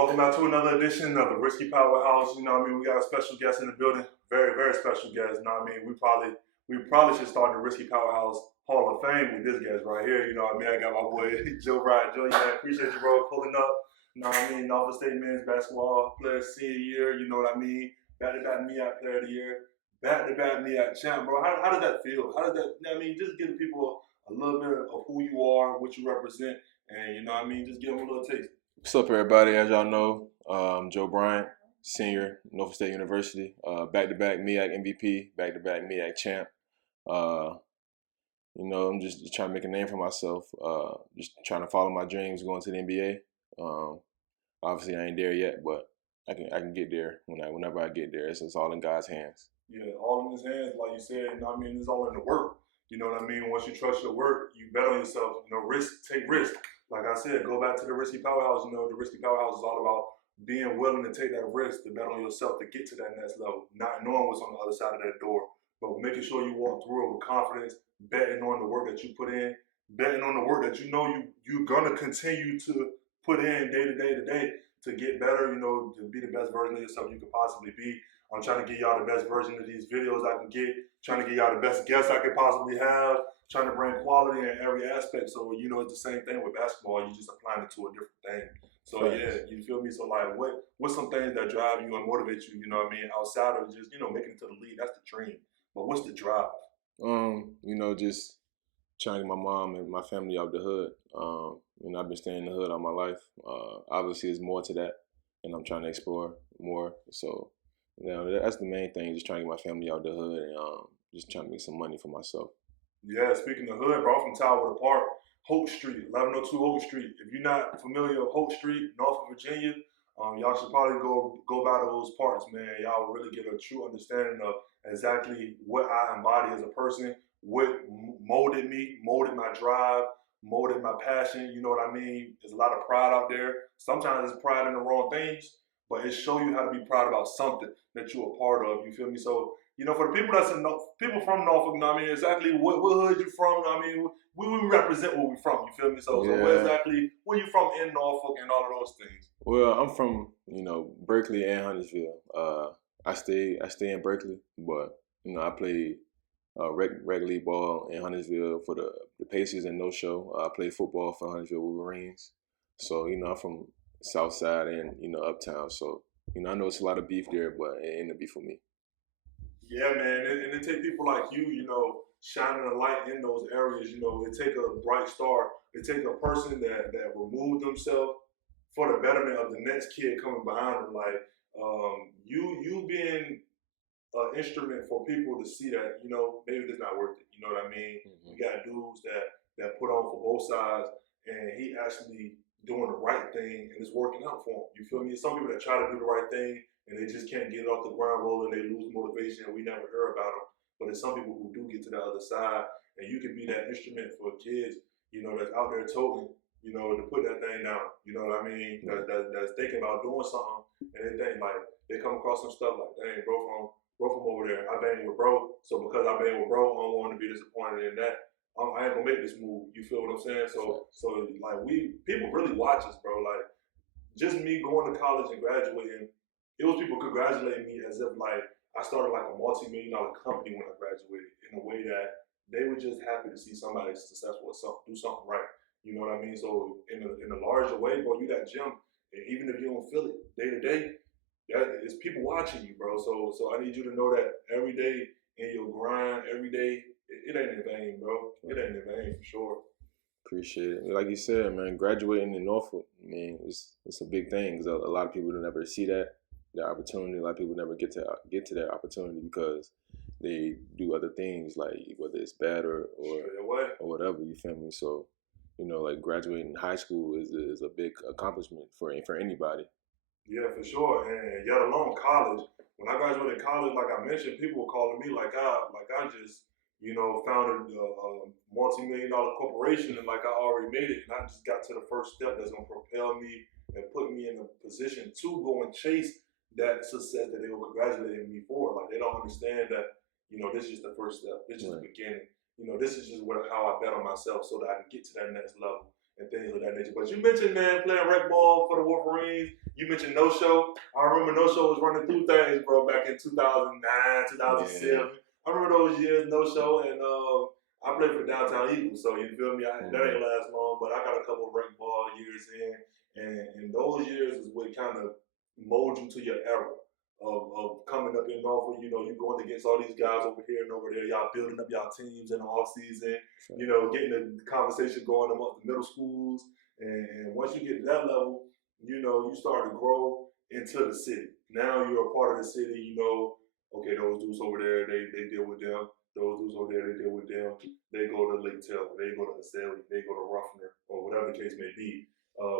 Welcome out to another edition of the Risky Powerhouse. You know what I mean? We got a special guest in the building. Very, very special guest. You know what I mean? We probably should start the Risky Powerhouse Hall of Fame with this guest right here. You know what I mean? I got my boy Joe Bryant. Joe, yeah, appreciate you, bro, pulling up. You know what I mean? Norfolk State men's basketball player senior year. You know what I mean? Back-to-back MEAC player of the year. Back-to-back MEAC champ, bro. How does that feel? How does that, you know what I mean? Just give people a little bit of who you are, what you represent, and you know what I mean? Just give them a little taste. What's up, everybody? As y'all know, Joe Bryant, senior, Norfolk State University, back-to-back MEAC MVP, back-to-back MEAC champ. You know, I'm just trying to make a name for myself, just trying to follow my dreams, going to the NBA. Obviously, I ain't there yet, but I can get there whenever I get there. It's all in God's hands. Yeah, all in His hands, like you said. You know what I mean? It's all in the work. You know what I mean? Once you trust your work, you bet on yourself. You know, take risk. Like I said, go back to the Risky Powerhouse. You know, the Risky Powerhouse is all about being willing to take that risk, to bet on yourself, to get to that next level, not knowing what's on the other side of that door, but making sure you walk through it with confidence, betting on the work that you put in, betting on the work that you know you're gonna continue to put in day to day to get better, you know, to be the best version of yourself you could possibly be. I'm trying to get y'all the best version of these videos I can get, trying to get y'all the best guests I could possibly have, trying to bring quality in every aspect. So, you know, it's the same thing with basketball. You just applying it to a different thing. So, yeah, you feel me? So, like, what's some things that drive you and motivate you, you know what I mean, outside of just, you know, making it to the league? That's the dream. But what's the drive? You know, just trying to get my mom and my family out the hood. You know, I've been staying in the hood all my life. Obviously, there's more to that, and I'm trying to explore more. So, you know, that's the main thing, just trying to get my family out the hood and just trying to make some money for myself. Yeah, speaking of hood, bro, I'm from Tower Park, Hope Street, 1102 Hope Street. If you're not familiar with Hope Street, Norfolk, Virginia, y'all should probably go by those parts, man. Y'all will really get a true understanding of exactly what I embody as a person, what molded me, molded my drive, molded my passion. You know what I mean? There's a lot of pride out there. Sometimes it's pride in the wrong things, but it shows you how to be proud about something that you're a part of. You feel me? So, you know, for the people people from Norfolk, you know what I mean, exactly what hood you from, you know what I mean, we represent where we from, you feel me? So, Yeah. So where you from in Norfolk and all of those things? Well, I'm from, you know, Berkeley and Huntersville. I stay in Berkeley, but, you know, I played rec league ball in Huntersville for the Pacers and No Show. I played football for Huntersville Wolverines. So, you know, I'm from South Side and, you know, Uptown. So, you know, I know it's a lot of beef there, but it ain't a beef for me. Yeah, man, and it take people like you know, shining a light in those areas. You know, it take a bright star. It take a person that removed themselves for the betterment of the next kid coming behind them. Like, you being an instrument for people to see that, you know, maybe it's not worth it. You know what I mean? Mm-hmm. We got dudes that put on for both sides, and he actually doing the right thing, and it's working out for him. You feel me? Some people that try to do the right thing, and they just can't get it off the ground rolling, they lose motivation, and we never hear about them. But there's some people who do get to the other side, and you can be that instrument for kids, you know, that's out there toting, you know, to put that thing down. You know what I mean? That's thinking about doing something, and they think, like, they come across some stuff like, dang, bro from over there, I bang with bro, so because I bang with bro, I don't want to be disappointed in that. I ain't gonna make this move. You feel what I'm saying? So like, people really watch us, bro. Like, just me going to college and graduating, it was people congratulating me as if like I started like a multi-million-dollar company when I graduated, in a way that they were just happy to see somebody successful or do something right. You know what I mean? So in a larger way, bro, you that gym, and even if you don't feel it day to day, it's people watching you, bro. So I need you to know that every day in your grind, every day, it ain't in vain, bro. It ain't in vain for sure. Appreciate it. Like you said, man, graduating in Norfolk, man, it's a big thing because a lot of people don't never see that opportunity. A lot of people never get to that opportunity because they do other things, like whether it's bad or whatever. You feel me? So, you know, like graduating high school is a big accomplishment for anybody. Yeah, for sure. And yet alone college. When I graduated college, like I mentioned, people were calling me like I just, you know, founded a multi-million-dollar corporation, and like I already made it, and I just got to the first step that's gonna propel me and put me in a position to go and chase that success that they were congratulating me for. Like, they don't understand that, you know, this is just the first step. This is just the beginning. You know, this is just how I bet on myself so that I can get to that next level. and things of that nature. But you mentioned, man, playing rec ball for the Wolverines. You mentioned No Show. I remember No Show was running through things, bro, back in 2009, 2007. Yeah. I remember those years, No Show, and I played for Downtown Eagles, so you feel me? That ain't last long, but I got a couple of rec ball years in, and those years is what kind of mold you to your era of coming up in Norfolk. You know, you going against all these guys over here and over there, y'all building up y'all teams in the off season, you know, getting the conversation going amongst the middle schools, and once you get to that level, you know, you start to grow into the city. Now you're a part of the city, you know, okay, those dudes over there, they deal with them. Those dudes over there, they deal with them. They go to Lake Taylor, they go to Azalea, they go to Ruffner, or whatever the case may be.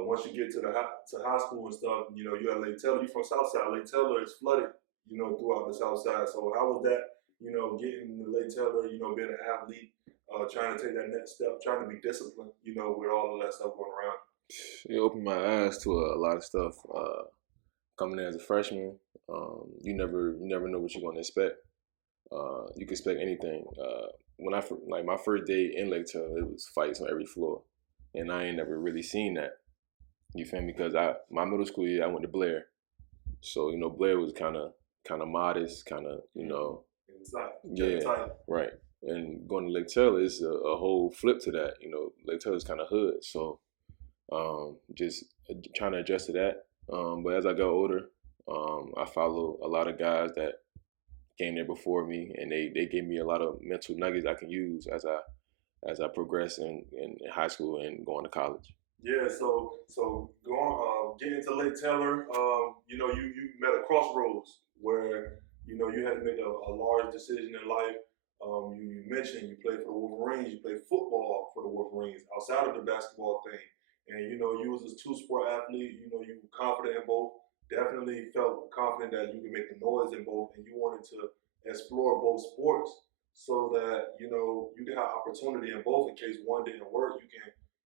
Once you get to high school and stuff, you know, you're at Lake Taylor, you're from Southside. Lake Taylor is flooded, you know, throughout the Southside. So how was that, you know, getting to Lake Taylor, you know, being an athlete, trying to take that next step, trying to be disciplined, you know, with all of that stuff going around? It opened my eyes to a lot of stuff. Coming in as a freshman, you never know what you're gonna expect. You can expect anything. When my first day in Lake Taylor, it was fights on every floor, and I ain't never really seen that. You feel me? Because my middle school year I went to Blair, so you know Blair was kind of modest, kind of you know. Right. And going to Lake Taylor is a whole flip to that. You know, Lake Taylor's kind of hood, so just trying to adjust to that. But as I got older, I follow a lot of guys that came there before me, and they gave me a lot of mental nuggets I can use as I progress in high school and going to college. Yeah, so going getting to Lake Taylor, you know, you met a crossroads where you know you had to make a large decision in life. You mentioned you played for the Wolverines, you played football for the Wolverines outside of the basketball thing, and you know you was a two-sport athlete. You know you were confident in both. Definitely felt confident that you could make the noise in both, and you wanted to explore both sports so that you know you can have opportunity in both in case one didn't work.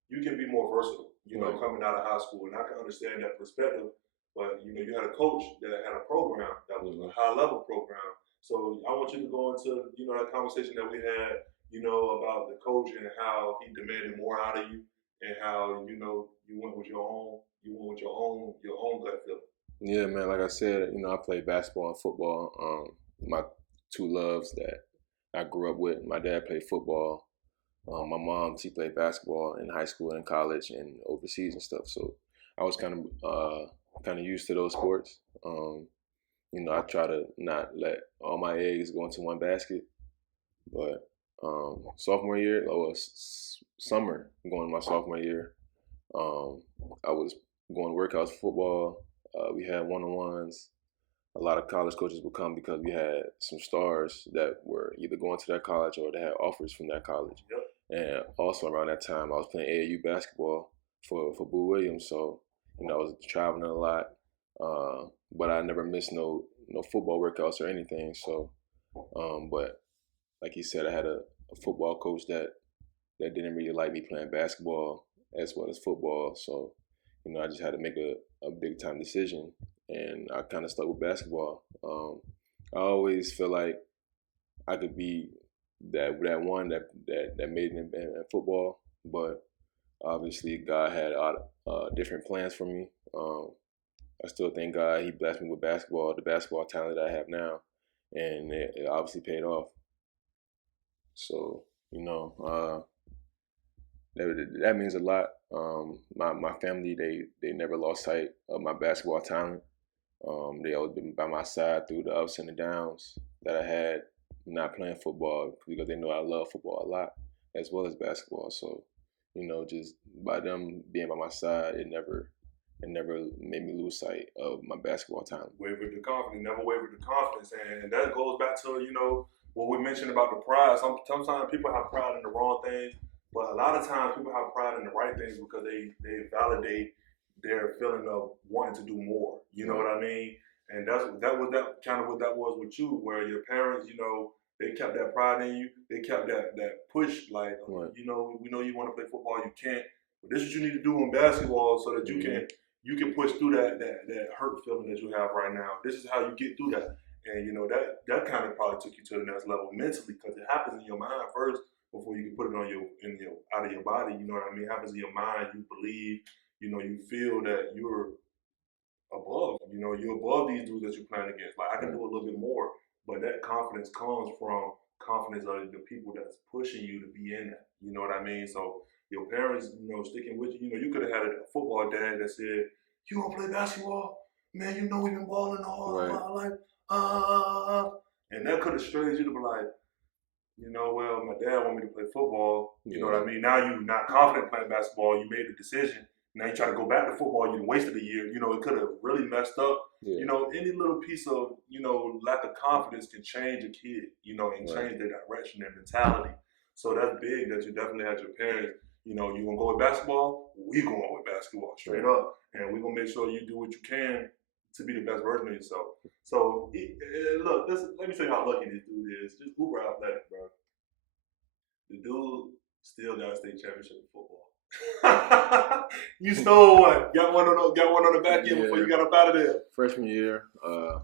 You can be more versatile, you know, coming out of high school, and I can understand that perspective. But you know, you had a coach that had a program that was a high level program. So I want you to go into you know that conversation that we had, you know, about the coach and how he demanded more out of you, and how you know you went with your own gut feeling. Yeah, man. Like I said, you know, I played basketball and football. My two loves that I grew up with. My dad played football. My mom, she played basketball in high school and college and overseas and stuff. So I was kind of used to those sports. You know, I try to not let all my eggs go into one basket. But sophomore year, summer going my sophomore year, I was going to workouts for football. We had one-on-ones. A lot of college coaches would come because we had some stars that were either going to that college or they had offers from that college. Yep. And also around that time, I was playing AAU basketball for Boo Williams, so you know I was traveling a lot, but I never missed no football workouts or anything. So, but like you said, I had a football coach that didn't really like me playing basketball as well as football. So, you know, I just had to make a big time decision, and I kind of stuck with basketball. I always feel like I could be that one that made it in football, but obviously God had different plans for me. I still thank God He blessed me with basketball, the basketball talent that I have now, and it obviously paid off. So you know, that means a lot. My family, they never lost sight of my basketball talent. They always been by my side through the ups and the downs that I had not playing football, because they know I love football a lot as well as basketball. So, you know, just by them being by my side, it never made me lose sight of my basketball talent. Never wavered the confidence, and that goes back to you know what we mentioned about the pride. Sometimes people have pride in the wrong things, but a lot of times people have pride in the right things because they validate their feeling of wanting to do more. You know what I mean? And that was kind of what that was with you, where your parents, you know, they kept that pride in you. They kept that push, like, you know, we know you want to play football, you can't, but this is what you need to do in basketball so that you can push through that hurt feeling that you have right now. This is how you get through that. And you know that kind of probably took you to the next level mentally, because it happens in your mind first before you can put it it on out of your body. You know what I mean? It happens in your mind. You believe. You know, you feel that you're above. You know, you're above these dudes that you're playing against. Like I can do a little bit more, but that confidence comes from confidence of the people that's pushing you to be in that. You know what I mean? So your parents, you know, sticking with you. You know, you could have had a football dad that said, "You want to play basketball? Man, you know we've been balling all our life." And that could have strayed you to be like, you know, well, my dad wanted me to play football. You know what I mean? Now you're not confident playing basketball. You made the decision. Now you try to go back to football. You wasted a year. You know, it could have really messed up. Yeah. You know, any little piece of, you know, lack of confidence can change a kid, you know, and change their direction, their mentality. So that's big that you definitely had your parents, you know, you going to go with basketball? We going with basketball straight up. And we're going to make sure you do what you can to be the best version of yourself. So, look, let me tell you how lucky this dude is. Just uber athletic, bro. The dude still got a state championship in football. You stole one. Got one on the back end before you got up out of there. Freshman year, I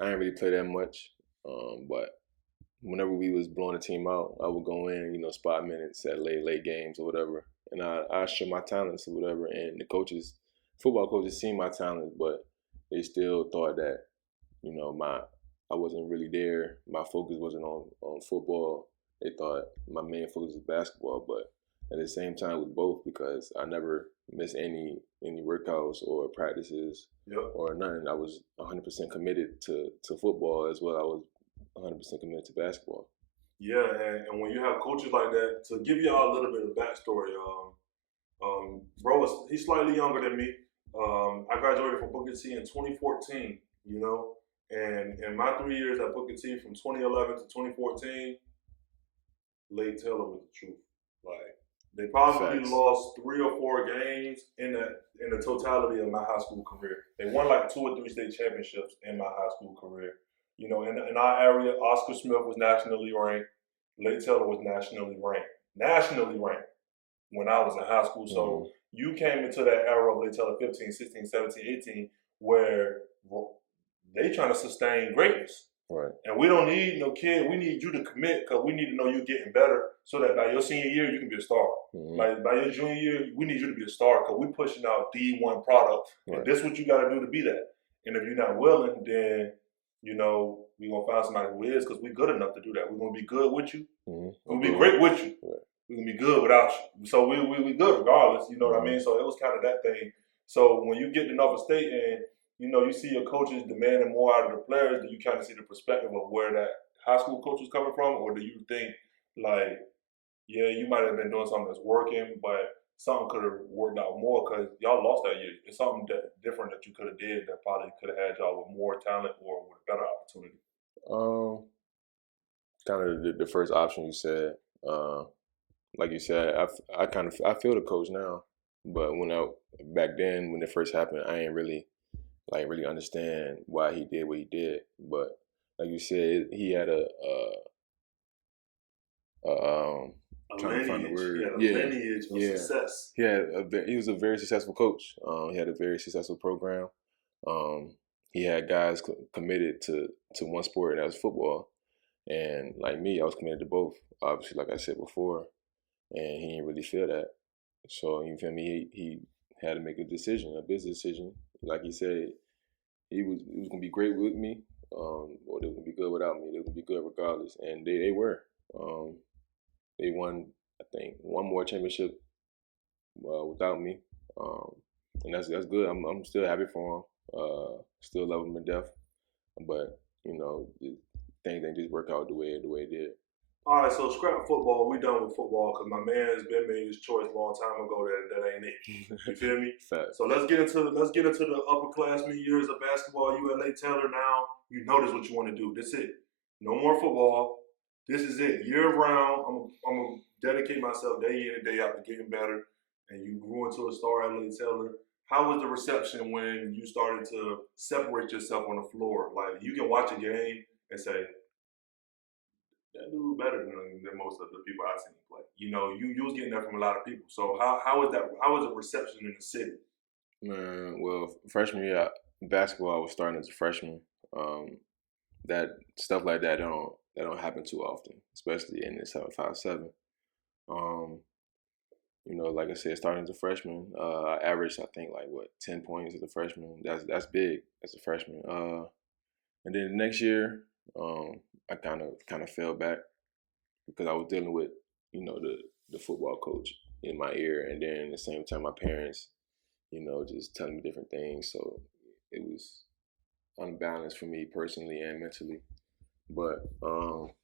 didn't really play that much, but whenever we was blowing the team out, I would go in, you know, spot minutes at late games or whatever, and I show my talents or whatever. And the football coaches, seen my talents, but they still thought that, you know, I wasn't really there. My focus wasn't on football. They thought my main focus was basketball, but at the same time with both, because I never missed any workouts or practices or nothing. I was 100% committed to football as well. I was 100% committed to basketball. Yeah, and when you have coaches like that, to give y'all a little bit of backstory, bro, he's slightly younger than me. I graduated from Booker T in 2014, you know, and in my 3 years at Booker T from 2011 to 2014, Lake Taylor was the truth. Like, they probably lost 3 or 4 games in the totality of my high school career. They won like 2 or 3 state championships in my high school career. You know, in our area, Oscar Smith was nationally ranked. Lake Taylor was nationally ranked when I was in high school. So you came into that era of Lake Taylor 15, 16, 17, 18, where they trying to sustain greatness. Right. And we don't need no kid. We need you to commit because we need to know you're getting better so that by your senior year, you can be a star. Like by your junior year, we need you to be a star because we're pushing out D1 product. Right. And this is what you got to do to be that. And if you're not willing, then, you know, we're going to find somebody who is, because we're good enough to do that. We're going to be good with you. We're going to be great with you. Right. We're going to be good without you. So we good regardless, you know what I mean? So it was kind of that thing. So when you get to Norfolk State and, you know, you see your coaches demanding more out of the players, do you kind of see the perspective of where that high school coach is coming from? Or do you think, like, yeah, you might have been doing something that's working, but something could have worked out more because y'all lost that year? It's something different that you could have did that probably could have had y'all with more talent or with a better opportunity. Kind of the first option you said. Like you said, I feel the coach now, but back then when it first happened, I ain't really understand why he did what he did. But like you said, he had trying to find the word. Lineage of success. He was a very successful coach. He had a very successful program. He had guys committed to one sport, and that was football. And like me, I was committed to both. Obviously, like I said before, and he didn't really feel that. So you feel me? He had to make a business decision. Like he said, he was gonna be great with me, or they were gonna be good without me. They were gonna be good regardless, and they were. They won, I think, one more championship without me, and that's good. I'm still happy for him. Still love him to death, but you know, things didn't just work out the way it did. All right, so scrap football. We done with football because my man has been made his choice a long time ago. That ain't it. You feel me? So let's get into the upperclassmen years of basketball. You at Lake Taylor now. You know this what you want to do. That's it. No more football. This is it. Year round. I'm gonna dedicate myself day in and day out to getting better. And you grew into a star at Lake Taylor. How was the reception when you started to separate yourself on the floor? Like you can watch a game and say, that dude better than most of the people I've seen play. You know, you was getting that from a lot of people. So how was the reception in the city? Man, well, freshman year basketball, I was starting as a freshman. That stuff like that don't happen too often, especially in the 757. You know, like I said, starting as a freshman, I averaged I think like 10 points as a freshman. That's big as a freshman. And then the next year, I kind of fell back because I was dealing with, you know, the football coach in my ear, and then at the same time my parents, you know, just telling me different things. So it was unbalanced for me personally and mentally. But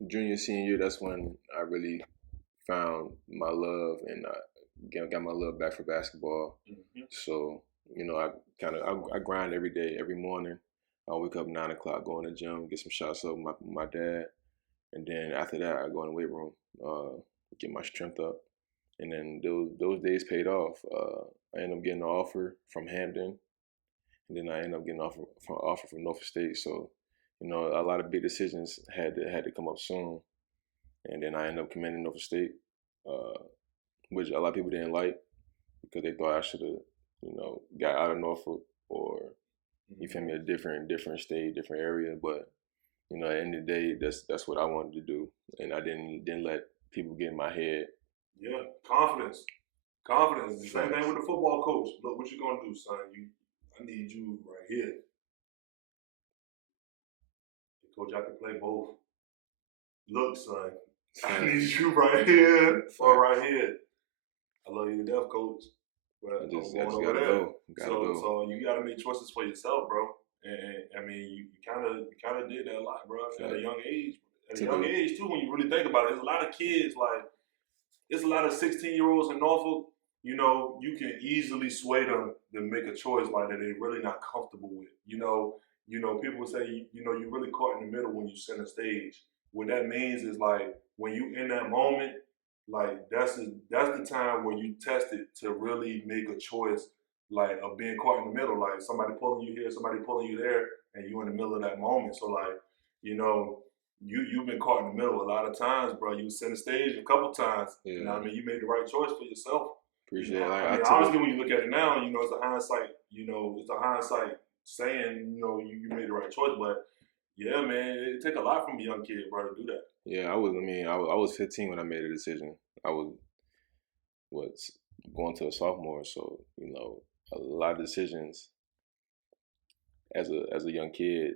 junior, senior year, that's when I really found my love, and I got my love back for basketball. Mm-hmm. So, you know, I grind every day, every morning. I wake up 9 o'clock, go in the gym, get some shots up with my dad, and then after that, I go in the weight room, get my strength up, and then those days paid off. I ended up getting an offer from Hampton, and then I ended up getting an offer from Norfolk State. So, you know, a lot of big decisions had to come up soon, and then I ended up committing to Norfolk State, which a lot of people didn't like because they thought I should have, you know, got out of Norfolk or you feel me, a different state, different area. But you know, at the end of the day, that's what I wanted to do, and I didn't let people get in my head. Yeah, confidence. The same thing with the football coach. Look, what you gonna do, son? I need you right here. Coach, I can play both. Look, son, I need you right here or right here. I love you to death, coach. But I just gotta go. So you gotta make choices for yourself, bro. And I mean, you kind of did that a lot, bro, at a young age. At a young age too, when you really think about it, there's a lot of kids like it's a lot of 16-year-olds in Norfolk. You know, you can easily sway them to make a choice like that they're really not comfortable with. You know, people would say, you know, you're really caught in the middle when you center stage. What that means is like when you in that moment, like that's the time where you test it to really make a choice, like of being caught in the middle, like somebody pulling you here, somebody pulling you there, and you in the middle of that moment. So like, you know, you've been caught in the middle a lot of times, bro. You center stage a couple times. Yeah. You know what I mean? You made the right choice for yourself. Appreciate it. I mean, obviously, when you look at it now, you know, it's a hindsight. You know, it's a hindsight saying, you know, you made the right choice. But yeah, man, it take a lot from a young kid, bro, to do that. Yeah, I was 15 when I made a decision. I was going to a sophomore, so you know, a lot of decisions as a young kid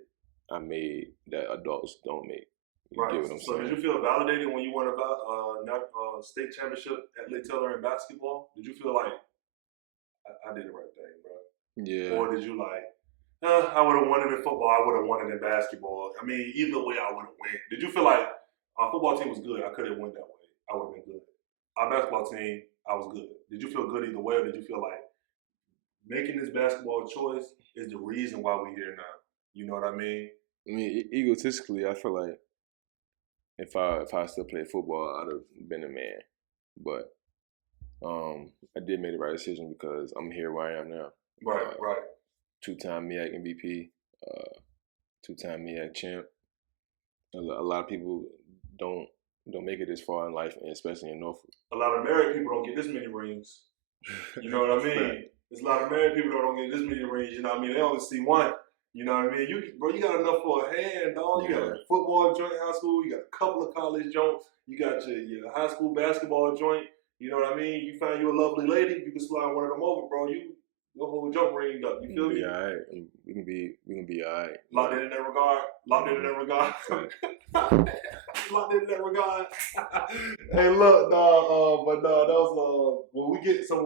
I made that adults don't make. You right. Get what I'm so saying? Did you feel validated when you won a state championship at Lake Taylor in basketball? Did you feel like I did the right thing, bro? Yeah. Or did you like, I would have won it in football, I would have won it in basketball. I mean, either way, I would have won. Did you feel like our football team was good? I could have won that way. I would have been good. Our basketball team, I was good. Did you feel good either way, or did you feel like making this basketball choice is the reason why we're here now? You know what I mean? I mean, egotistically, I feel like if I still played football, I'd have been a man. But I did make the right decision because I'm here where I am now. Right. 2-time MEAC MVP, 2-time MEAC champ. A lot of people don't make it this far in life, and especially in Norfolk. A lot of married people don't get this many rings. You know what I mean? There's a lot of married people that don't get this many rings. You know what I mean? They only see one. You know what I mean? You got enough for a hand, dog. You got a football joint, high school. You got a couple of college joints. You got your high school basketball joint. You know what I mean? You find you a lovely lady, you can slide one of them over, bro. Your whole jump ringed up. You feel me? All right. We can be all right. Locked in that regard. Locked in that regard. Locked in that regard. Hey, look, dog. But no, that was when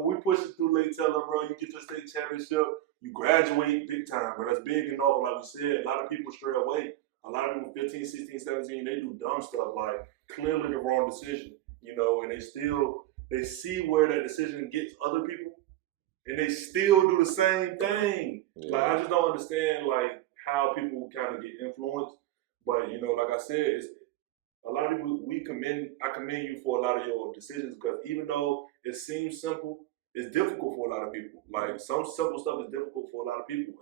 we push it through Lake Taylor, bro. You get your state championship. You graduate big time, bro. That's big and all. Like we said, a lot of people stray away. A lot of people 15, 16, 17, they do dumb stuff like clearly the wrong decision, you know, and they see where that decision gets other people, and they still do the same thing. Yeah. Like, I just don't understand, like, how people kind of get influenced. But, you know, like I said, a lot of people, I commend you for a lot of your decisions, because even though it seems simple, it's difficult for a lot of people. Like, some simple stuff is difficult for a lot of people.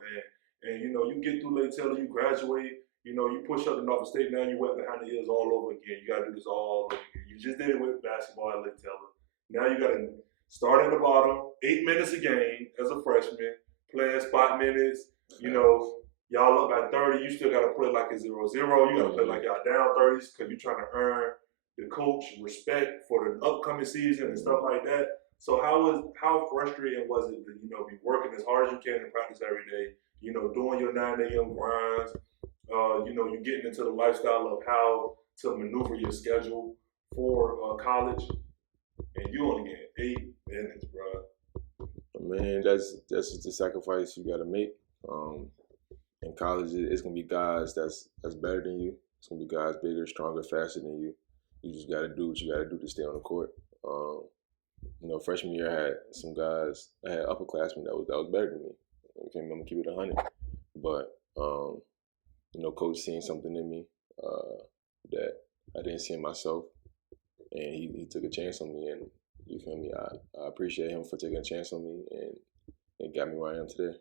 And you know, you get through Lake Taylor, you graduate, you know, you push up to Norfolk State, now you wet behind the ears all over again. You got to do this all over again. You just did it with basketball at Lake Taylor. Now you got to start at the bottom, 8 minutes a game as a freshman, playing spot minutes. You know, y'all up at 30, you still got to play like a 0-0. You got to play like y'all down 30s because you're trying to earn the coach respect for the upcoming season and stuff like that. So how frustrating was it to, you know, be working as hard as you can in practice every day, you know, doing your 9 a.m. grinds, you know, you're getting into the lifestyle of how to maneuver your schedule for college, and you only get 8 minutes, bro. Man, that's just the sacrifice you got to make. In college, it's gonna be guys that's better than you. It's gonna be guys bigger, stronger, faster than you. You just gotta do what you gotta do to stay on the court. You know, freshman year I had some guys. I had upperclassmen that was better than me. I'm gonna keep it 100. But you know, coach seen something in me that I didn't see in myself, and he took a chance on me. And you feel me? I appreciate him for taking a chance on me, and it got me where I am today.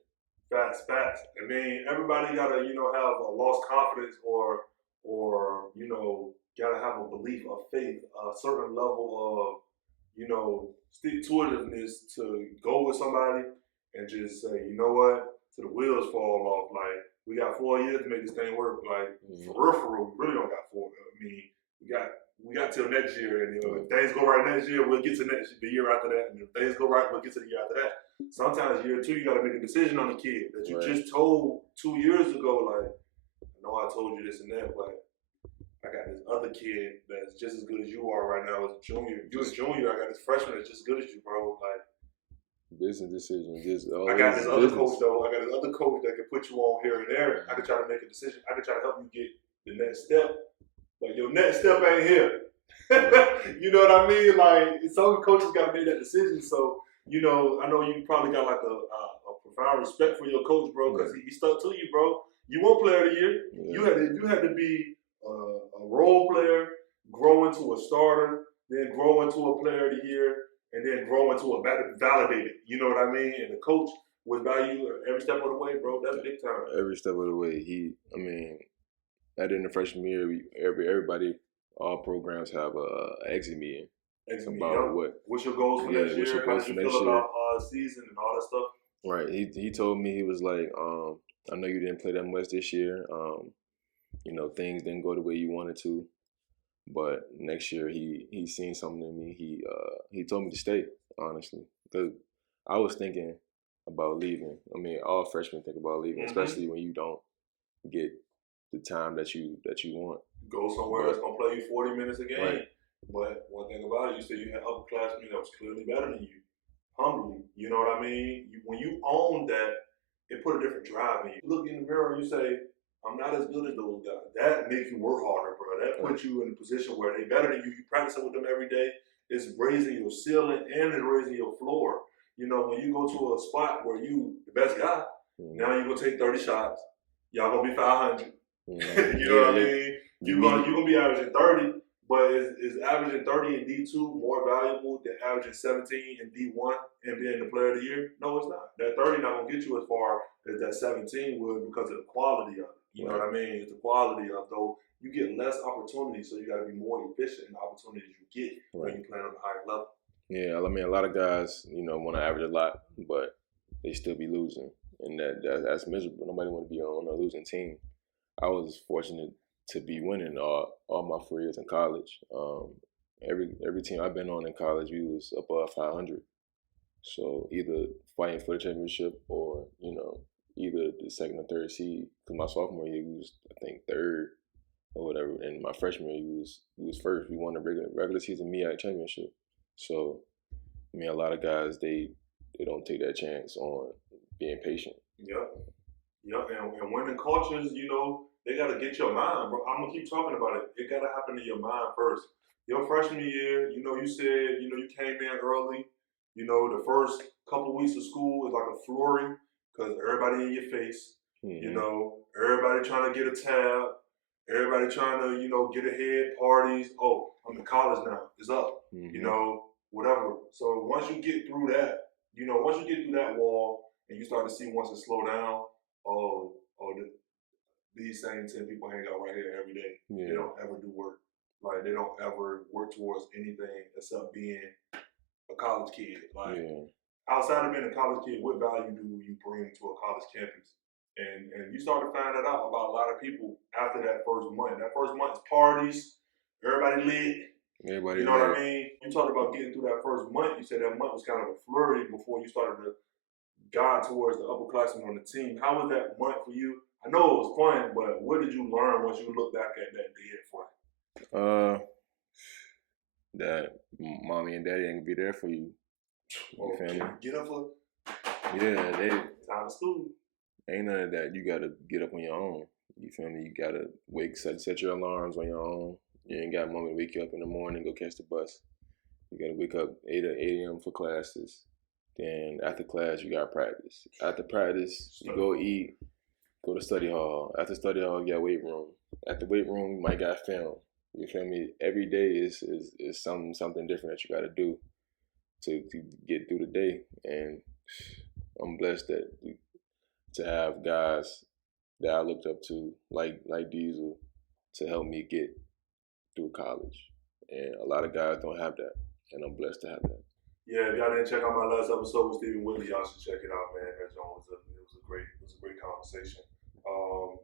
Facts. I mean, everybody gotta, you know, have a lost confidence or you know, gotta have a belief, a faith, a certain level of, you know, stick-to-itiveness to go with somebody and just say, you know what, till the wheels fall off. Like, we got 4 years to make this thing work. Like, for real, we really don't got 4. I mean, we got till next year, and you know, if things go right next year, we'll get to the year after that, and if things go right, we'll get to the year after that. Sometimes year 2, you got to make a decision on the kid that you just told 2 years ago. Like, I know I told you this and that, but I got this other kid that's just as good as you are right now as a junior. You're a junior. I got this freshman that's just as good as you, bro. Like, business decisions. I got this other coach though. I got this other coach that can put you on here and there. I can try to make a decision. I can try to help you get the next step. But your next step ain't here. You know what I mean? Like, some coaches got to make that decision. So, you know, I know you probably got like a profound respect for your coach, bro, because he stuck to you, bro. You won Player of the Year. Yeah. You had to be a role player, grow into a starter, then grow into a Player of the Year, and then grow into a validated. You know what I mean? And the coach would value every step of the way, bro. That's big time. Every step of the way. At the end of freshman year, everybody, all programs have a exit meeting. About what's your goals for next year? What's your goals for next year? About season and all that stuff. Right. He told me, he was like, I know you didn't play that much this year. You know, things didn't go the way you wanted to, but next year he seen something in me. He told me to stay, honestly, because I was thinking about leaving. I mean, all freshmen think about leaving, especially when you don't get the time that you want. Go somewhere that's gonna play you 40 minutes a game. Right. But one thing about it, you said you had upperclassmen that was clearly better than you. Humbly, you know what I mean? When you own that, it put a different drive in you. You look in the mirror and you say, I'm not as good as those guys. That makes you work harder, bro. That puts you in a position where they better than you. You practicing with them every day. It's raising your ceiling and it's raising your floor. You know, when you go to a spot where you the best guy, now you're gonna take 30 shots. Y'all gonna be 500. You know what I mean? You're gonna be averaging 30, but is averaging 30 in D2 more valuable than averaging 17 in D1 and being the Player of the Year? No, it's not. That 30 not gonna get you as far as that 17 would because of the quality of it. You know what I mean? It's the quality of, though you get less opportunities, so you got to be more efficient in the opportunities you get when you play on a higher level. Yeah, I mean, a lot of guys, you know, want to average a lot, but they still be losing, and that's miserable. Nobody want to be on a losing team. I was fortunate to be winning all my 4 years in college. Every team I've been on in college, we was above 500. So either fighting for the championship or, you know, either the second or third seed. Because my sophomore year, we was, I think, third or whatever. And my freshman year, we was first. We won the regular season MEAC championship. So, I mean, a lot of guys, they don't take that chance on being patient. Yep. And winning cultures, you know, they got to get your mind, bro. I'm going to keep talking about it. It got to happen to your mind first. Your freshman year, you know, you said, you know, you came in early. You know, the first couple weeks of school is like a flurry because everybody in your face. You know, everybody trying to get a tab. Everybody trying to, you know, get ahead, parties. Oh, I'm in college now. It's up. You know, whatever. So once you get through that, you know, once you get through that wall and you start to see once it slow down, these same 10 people hang out right here every day. They don't ever do work. Like, they don't ever work towards anything except being a college kid. Like, outside of being a college kid, what value do you bring to a college campus? And you start to find that out about a lot of people after that first month. That first month is parties, everybody lit, Everybody You know what there. I mean? You talked about getting through that first month. You said that month was kind of a flurry before you started to guide towards the upperclassmen on the team. How was that month for you? I know it was fun, but what did you learn once you look back at that day at fun? That mommy and daddy ain't gonna be there for you. You feel me? Get up for Yeah, they time of school. ain't none of that. You gotta get up on your own. You feel me? You gotta set your alarms on your own. You ain't got mommy to wake you up in the morning, go catch the bus. You gotta wake up 8 a.m. for classes. Then after class, you got practice. After practice, you go eat, go to study hall. After study hall, you got weight room. At the weight room, you might got film. You feel me? Every day is something different that you got to do to get through the day. And I'm blessed to have guys that I looked up to, like Diesel, to help me get through college. And a lot of guys don't have that, and I'm blessed to have that. Yeah, if y'all didn't check out my last episode with Stephen Whitley, y'all should check it out, man. That John was a great conversation.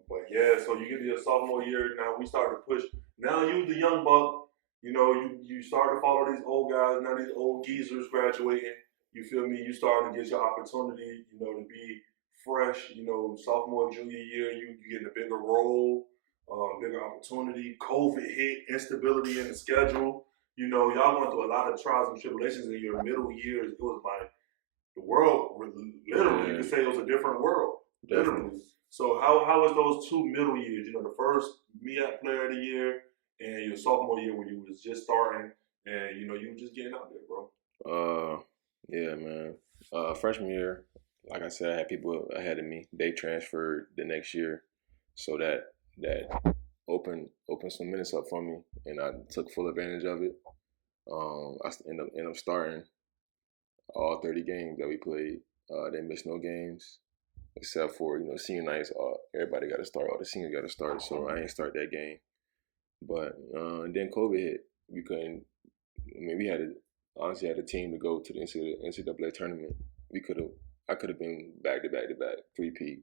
But yeah, so you get to your sophomore year. Now we start to push. Now you the young buck. You know, you start to follow these old guys. Now these old geezers graduating. You feel me? You starting to get your opportunity. You know, to be fresh. You know, sophomore, junior year, you getting a bigger role, bigger opportunity. COVID hit, instability in the schedule. You know, y'all went through a lot of trials and tribulations in your middle years. It was like the world, literally, you could say it was a different world, literally. So how was those 2 middle years? You know, the first MEAC player of the year and your sophomore year when you was just starting and, you know, you were just getting out there, bro. Yeah, man. Freshman year, like I said, I had people ahead of me. They transferred the next year, so that opened some minutes up for me, and I took full advantage of it. I ended up starting all 30 games that we played. They missed no games except for, you know, senior nights. Everybody got to start. All the seniors got to start. So I ain't start that game. But and then COVID hit. We couldn't. I mean, we honestly had a team to go to the NCAA tournament. I could have been back to back 3-peat.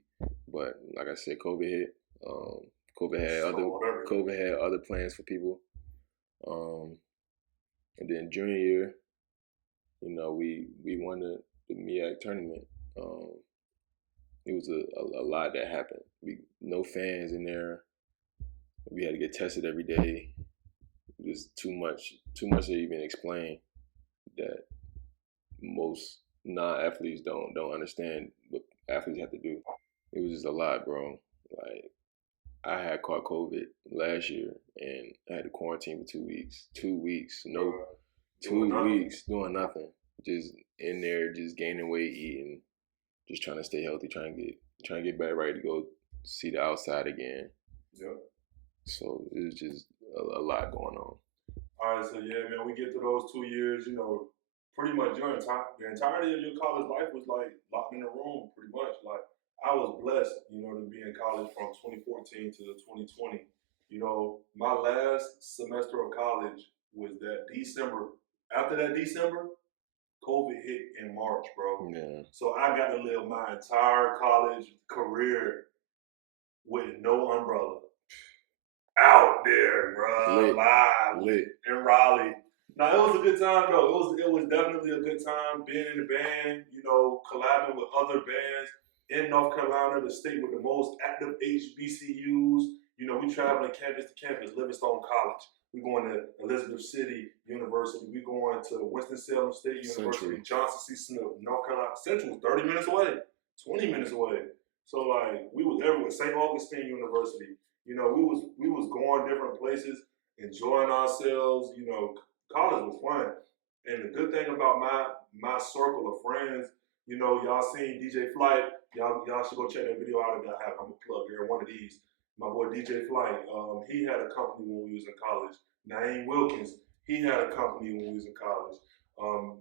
But like I said, COVID hit. COVID had other plans for people. And then junior year, you know, we won the MEAC tournament. It was a lot that happened. No fans in there. We had to get tested every day. It was too much to even explain that most non-athletes don't understand what athletes have to do. It was just a lot, bro. Like, I had caught COVID last year and I had to quarantine for 2 weeks. 2 weeks, no, 2 weeks doing nothing. Just in there, just gaining weight, eating, just trying to stay healthy, trying to get back ready to go see the outside again. Yeah. So it was just a lot going on. All right, so yeah, man, we get through those 2 years. You know, pretty much the entirety of your college life was like locked in a room, pretty much. Like, I was blessed, you know, to be in college from 2014 to 2020. You know, my last semester of college was that December. After that December, COVID hit in March, bro. Yeah. So I got to live my entire college career with no umbrella. Out there, bro. Live in Raleigh. Now, it was a good time, though. It was definitely a good time being in the band, you know, collabing with other bands in North Carolina, the state with the most active HBCUs. You know, we traveling campus to campus, Livingstone College. We going to Elizabeth City University. We going to Winston-Salem State University, Johnson C. Smith, North Carolina. Central was 30 minutes away, 20 minutes away. So, like, we was everywhere. St. Augustine University. You know, we was going different places, enjoying ourselves. You know, college was fun. And the good thing about my circle of friends, you know, y'all seen DJ Flight. Y'all should go check that video out if y'all have. I'm gonna plug here one of these. My boy DJ Flight. He had a company when we was in college. Naeem Wilkins. He had a company when we was in college.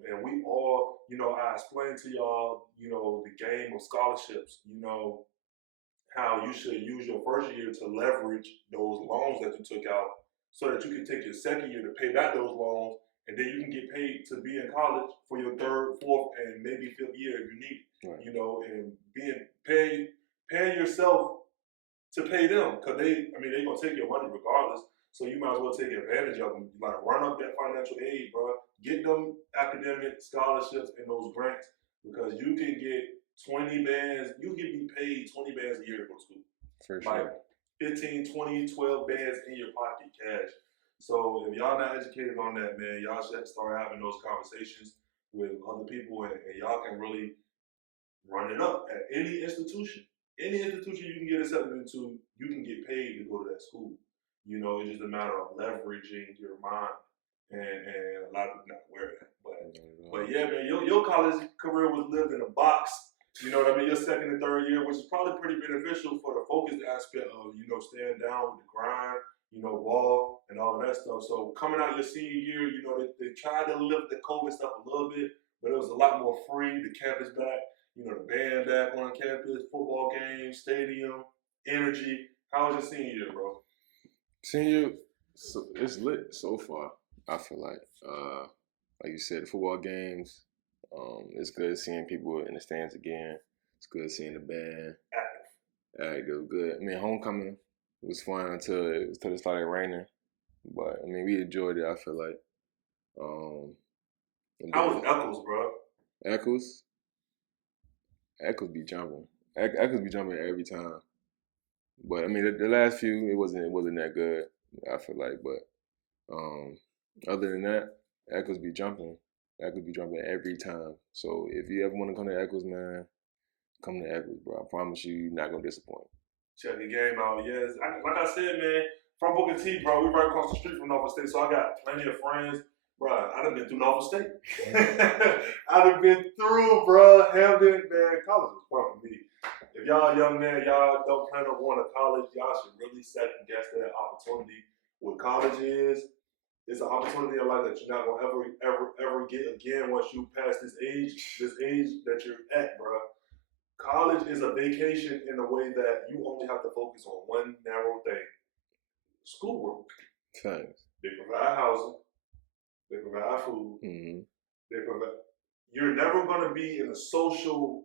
And we all, you know, I explained to y'all, you know, the game of scholarships. You know, how you should use your first year to leverage those loans that you took out so that you can take your second year to pay back those loans, and then you can get paid to be in college for your third, fourth, and maybe fifth year if you need it. Right. You know, and paying yourself to pay them, because they're gonna take your money regardless. So you might as well take advantage of them. Like run up that financial aid, bro. Get them academic scholarships and those grants because you can get 20 bands. You can be paid 20 bands a year to go to school. For sure. Like 15, 20, 12 bands in your pocket cash. So if y'all not educated on that, man, y'all should start having those conversations with other people and y'all can really run it up at any institution. Any institution you can get accepted into, you can get paid to go to that school. You know, it's just a matter of leveraging your mind. And a lot of people not aware of that. But yeah, man, your college career was lived in a box. You know what I mean? Your second and third year, which is probably pretty beneficial for the focus aspect of, you know, staying down with the grind, you know, ball and all of that stuff. So coming out your senior year, you know, they tried to lift the COVID stuff a little bit, but it was a lot more free. The campus back, you know, the band back on campus, football games, stadium, energy. How was your senior year, bro? Senior, so it's lit so far. I feel like you said, the football games. It's good seeing people in the stands again. It's good seeing the band. Active, good. I mean, homecoming was fun until it started raining, but I mean, we enjoyed it. I feel like. How was Eccles, bro? Eccles be jumping. Eccles be jumping every time. But I mean, the last few it wasn't that good. I feel like, but other than that, Eccles be jumping. Eccles be jumping every time. So if you ever want to come to Eccles, man, come to Eccles, bro. I promise you, you're not gonna disappoint. Check the game out. Yes, like I said, man, from Booker T, bro, we right across the street from Norfolk State, so I got plenty of friends. Bro, I done been through Norfolk State. I done been through, bro. Hampton, man, college was fun for me. If y'all young man, y'all don't plan on going to college, y'all should really second guess that opportunity. What college is, it's an opportunity in life that you're not gonna ever get again once you pass this age that you're at, bro. College is a vacation in a way that you only have to focus on one narrow thing: schoolwork. Thanks. They provide housing. They provide food. Mm-hmm. They provide. You're never gonna be in a social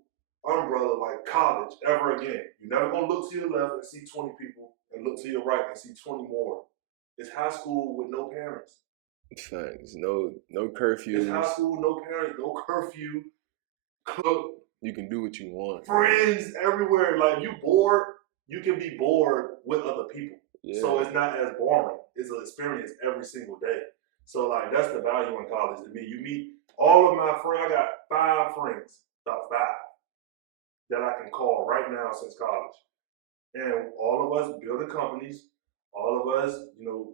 umbrella like college ever again. You're never gonna look to your left and see 20 people, and look to your right and see 20 more. It's high school with no parents. Thanks. No curfews. It's high school, no parents, no curfew. You can do what you want. Friends everywhere. Like you bored, you can be bored with other people. Yeah. So it's not as boring. It's an experience every single day. So like that's the value in college to me. You meet all of my friends. I got 5 friends, about 5, that I can call right now since college. And all of us building companies. All of us, you know,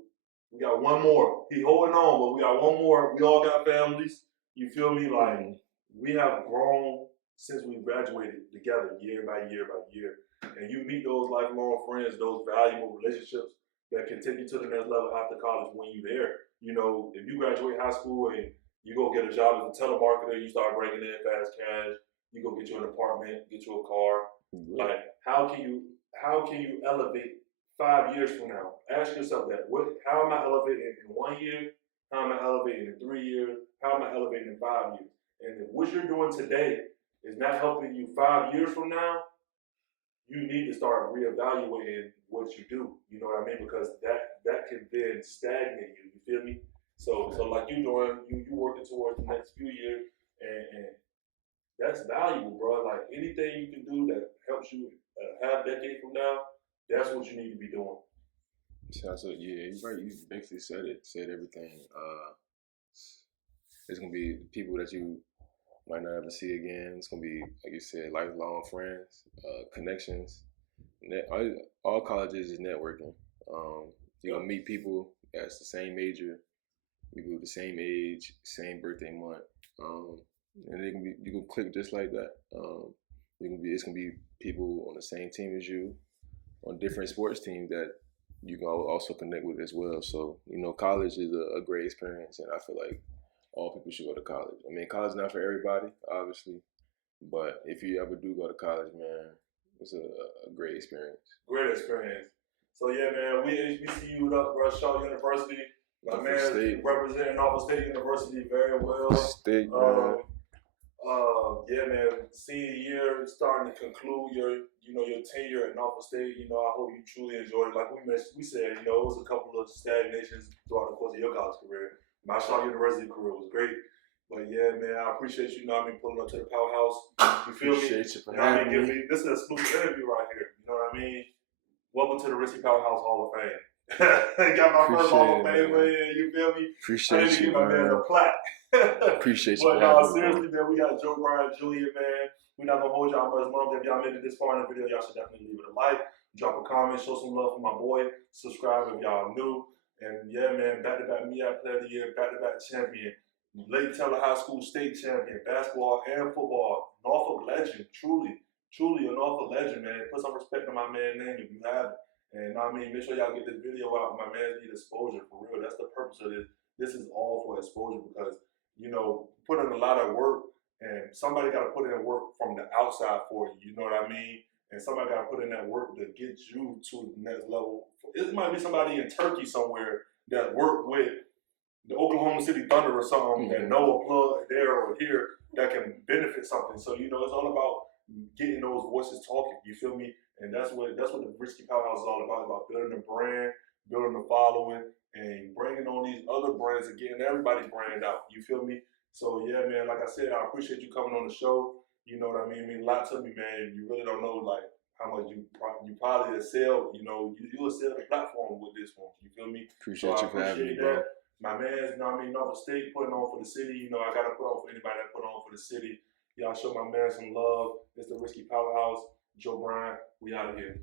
we got one more. He holding on, but we got one more. We all got families. You feel me? Like we have grown since we graduated together year by year by year. And you meet those lifelong friends, those valuable relationships that can take you to the next level after college when you're there. You know, if you graduate high school and you go get a job as a telemarketer, you start bringing in fast cash, you go get you an apartment, get you a car. Like how can you elevate 5 years from now? Ask yourself that. How am I elevating in 1 year? How am I elevating in 3 years? How am I elevating in 5 years? And if what you're doing today is not helping you 5 years from now, you need to start reevaluating what you do. You know what I mean? Because that can then stagnate you. You feel me? So like you doing, you working towards the next few years, and that's valuable, bro. Like anything you can do that helps you half decade from now, that's what you need to be doing. So yeah, you're right. You basically said everything. It's gonna be people that you might not ever see again. It's gonna be, like you said, lifelong friends, connections. All colleges is networking. You're gonna meet people that's the same major, people the same age, same birthday month, and you can click just like that. It's gonna be people on the same team as you, on different sports teams that you can also connect with as well. So, you know, college is a great experience, and I feel like all people should go to college. I mean, college is not for everybody, obviously, but if you ever do go to college, man, it's a great experience. Great experience. So yeah, man, we HBCU'd up, bro. Shaw University. My man representing Norfolk State University very well. State, man. Yeah, man. Senior year starting to conclude your tenure at Norfolk State. I hope you truly enjoyed it. Like we said, it was a couple of stagnations throughout the course of your college career. My Shaw University career was great. But yeah, man, I appreciate you, pulling up to the Powerhouse. You feel Appreciate me? you for having me. This is an exclusive interview right here. You know what I mean? Welcome to the Risky Powerhouse Hall of Fame. Got my first Hall of Fame in, you feel me? Appreciate I need to you, give my man a plaque. Appreciate you. But seriously, man, we got Joe Bryant Jr., man. We're not gonna hold y'all much longer. If y'all made it this far in the video, y'all should definitely leave it a like, drop a comment, show some love for my boy, subscribe if y'all new. And yeah, man, back-to-back MEAC Player of the Year, back-to-back champion, Lake Taylor High School state champion, basketball and football, Norfolk legend, truly a Norfolk legend, man. Put some respect on my man's name if you have it. And make sure y'all get this video out. My man needs exposure for real. That's the purpose of this. This is all for exposure because, put in a lot of work and somebody got to put in work from the outside for you. You know what I mean? And somebody got to put in that work to get you to the next level. It might be somebody in Turkey somewhere that worked with the Oklahoma City Thunder or something and know a plug there or here that can benefit something. So, it's all about getting those voices talking. You feel me? And that's what the Risky Powerhouse is all about building a brand, building a following, and bringing on these other brands and getting everybody's brand out. You feel me? So yeah, man, like I said, I appreciate you coming on the show. You know what I mean? It means a lot to me, man. You really don't know like how much you probably sell, you'll sell the platform with this one. You feel me? Appreciate you for having me, bro. My man's, Norfolk State putting on for the city. I gotta put on for anybody that put on for the city. Y'all show my man some love. It's the Risky Powerhouse. Joe Bryant, we out of here.